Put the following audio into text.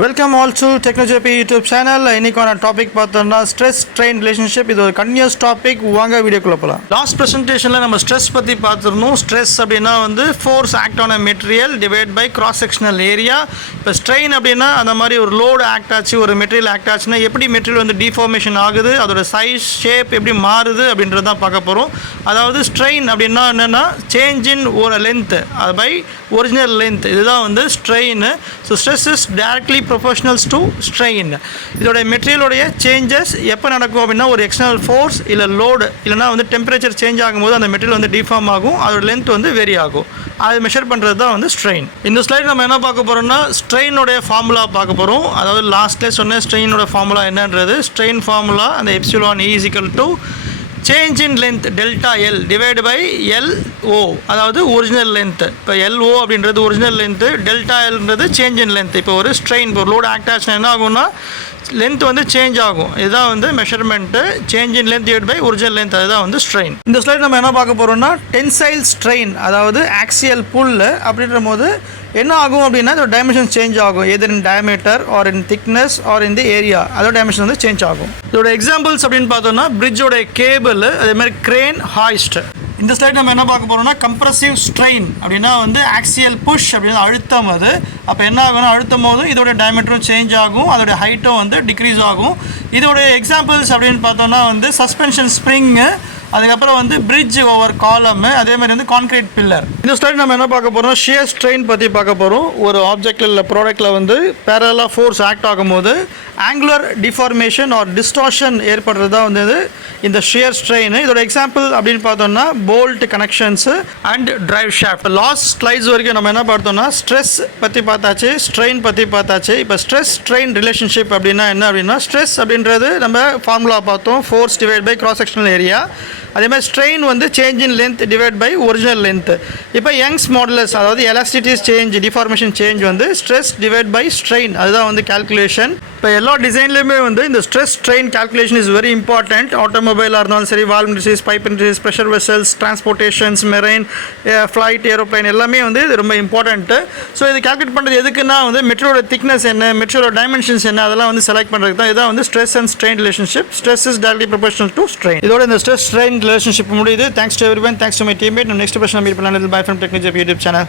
Welcome all to technology YouTube channel. இன்னைக்கான topic பார்த்தோம்னா stress strain relationship. இது ஒரு கன்டினியூஸ் டாபிக். வாங்க வீடியோக்குள்ள போகலாம். லாஸ்ட் ப்ரெசன்டேஷனில் நம்ம ஸ்ட்ரெஸ் பற்றி பார்த்துருந்தோம். ஸ்ட்ரெஸ் அப்படின்னா வந்து force act on a material divide by cross sectional area. இப்போ ஸ்ட்ரெயின் அப்படின்னா அந்த மாதிரி ஒரு லோடு ஆக்ட் ஆச்சு, ஒரு மெட்டீரியல் ஆக்ட் ஆச்சுன்னா எப்படி மெட்டீரியல் வந்து டிஃபார்மேஷன் ஆகுது, அதோட சைஸ் ஷேப் எப்படி மாறுது அப்படின்றது தான் பார்க்க போகிறோம். அதாவது ஸ்ட்ரெயின் அப்படின்னா என்னென்னா சேஞ்ச் இன் ஒரு லென்த் பை ஒரிஜினல் லென்த், இதுதான் வந்து strain. So stress is directly proportionals to strain. இதோட மெட்டீரியலோடைய சேஞ்சஸ் எப்போ நடக்கும் அப்படின்னா ஒரு எக்ஸ்டர்னல் ஃபோர்ஸ் இல்லை லோடு இல்லைனா வந்து டெம்பரேச்சர் சேஞ்ச் ஆகும்போது அந்த மெட்டீரியல் வந்து டிஃபார்ம் ஆகும், அதோட லென்த் வந்து வேரி ஆகும். அதை மெஷர் பண்ணுறது தான் வந்து ஸ்ட்ரெயின். இந்த ஸ்லைட் நம்ம என்ன பார்க்க போகிறோம்னா ஸ்ட்ரெயினுடைய ஃபார்முலா பார்க்க போகிறோம். அதாவது லாஸ்ட்லேயே சொன்ன ஸ்ட்ரெயினோட ஃபார்முலா என்னன்றது, ஸ்ட்ரெயின் ஃபார்முலா அந்த epsilon E = change in length delta L divide by LO, அதாவது ஒரிஜினல் லென்த்து. இப்போ LO அப்படின்றது ஒரிஜினல் லென்த்து, டெல்டா எல்ன்றது சேஞ்ச் இன் லென்த். இப்போ ஒரு ஸ்ட்ரெயின் ஒரு லோடு ஆக்ட் ஆச்சுன்னா என்ன ஆகும்னா லென்த் வந்து சேஞ்ச் ஆகும். இதுதான் வந்து measurement. Change in length divide by original length, அதுதான் வந்து ஸ்ட்ரெயின். இந்த ஸ்லைட் நம்ம என்ன பார்க்க போகிறோம்னா டென்சைல் ஸ்ட்ரெயின், அதாவது ஆக்சியல் புல் அப்படின்ற போது என்ன ஆகும் அப்படின்னா இதோட டைமென்ஷன் சேஞ்ச் ஆகும். Either in diameter or in thickness or in the area, அதோட டைமென்ஷன் வந்து சேஞ்ச் ஆகும். இதோட எக்ஸாம்பிள்ஸ் அப்படின்னு பார்த்தோம்னா பிரிட்ஜோட கேபிள், அதே மாதிரி கிரேன், ஹாய்ஸ்ட். இந்த ஸ்லைட் நம்ம என்ன பார்க்க போகிறோம்னா கம்ப்ரசிவ் ஸ்ட்ரெயின் அப்படின்னா வந்து ஆக்சியல் புஷ் அப்படின்னு அழுத்தம். அது அப்போ என்ன ஆகும்னா அழுத்தும் போது இதோட டயமீட்டரும் சேஞ்ச் ஆகும், அதோட ஹைட்டும் வந்து டிக்ரீஸ் ஆகும். இதோட எக்ஸாம்பிள்ஸ் அப்படின்னு பார்த்தோம்னா வந்து சஸ்பென்ஷன் ஸ்ப்ரிங்கு, அதுக்கப்புறம் வந்து பிரிட்ஜ் ஓவர் காலம், அதே மாதிரி வந்து கான்கிரீட் பில்லர். இந்த ஸ்லைட் நம்ம என்ன பார்க்க போகிறோம், ஷியர் ஸ்ட்ரெயின் பற்றி பார்க்க போகிறோம். ஒரு ஆப்ஜெக்டில் இல்லை ப்ராடக்டில் வந்து பேரலாக ஃபோர்ஸ் ஆக்ட் ஆகும்போது ஆங்குலர் டிஃபார்மேஷன் ஆர் டிஸ்டார்ஷன் ஏற்படுறது தான் வந்து இந்த ஷியர் ஸ்ட்ரெயின். இதோட எக்ஸாம்பிள் அப்படின்னு பார்த்தோம்னா bolt connections and drive shaft. Last slides வரைக்கும் நம்ம என்ன பார்த்தோம்னா ஸ்ட்ரெஸ் பற்றி பார்த்தாச்சு, ஸ்ட்ரெயின் பற்றி பார்த்தாச்சு. இப்போ ஸ்ட்ரெஸ் ஸ்ட்ரெயின் ரிலேஷன்ஷிப் அப்படின்னா என்ன அப்படின்னா, ஸ்ட்ரெஸ் அப்படின்றது நம்ம ஃபார்முலா பார்த்தோம், force divide by cross sectional area. அதே மாதிரி ஸ்ட்ரெயின் வந்து change in length divide by original length. இப்போ யங்ஸ் மாடுலஸ், அதாவது எலாஸ்டிசிட்டி சேஞ்ச், டிஃபார்மேஷன் சேஞ்ச் வந்து ஸ்ட்ரெஸ் டிவைட் பை ஸ்ட்ரெயின், அதுதான் வந்து கால்குலேஷன். இப்போ எல்லா டிசைன்லேயுமே வந்து இந்த stress strain calculation is very important. ஆட்டோமொபைலாக இருந்தாலும் சரி, valve industries, pipe industries, pressure vessels, transportations, marine, flight, aeroplane எல்லாமே வந்து இது ரொம்ப இம்பார்ட்டன்ட்டு. ஸோ இது கால்குலேட் பண்ணுறது எதுக்குன்னா வந்து மெட்டீரியலோட திக்னஸ் என்ன, மெட்டீரியலோட டைமென்ஷன்ஸ் என்ன, அதெல்லாம் வந்து செலக்ட் பண்ணுறதுக்கு தான். இதான் வந்து stress and strain relationship. Stress is directly proportional to strain. இதோட இந்த ஸ்ட்ரெஸ் ஸ்ட்ரெயின் ரிலேஷன்ஷிப் முடியுது. Thanks to everyone, thanks to my teammate. நம்ம நெக்ஸ்ட் பிரச்சனை மீட் பண்ணலாம். By from technology YouTube channel.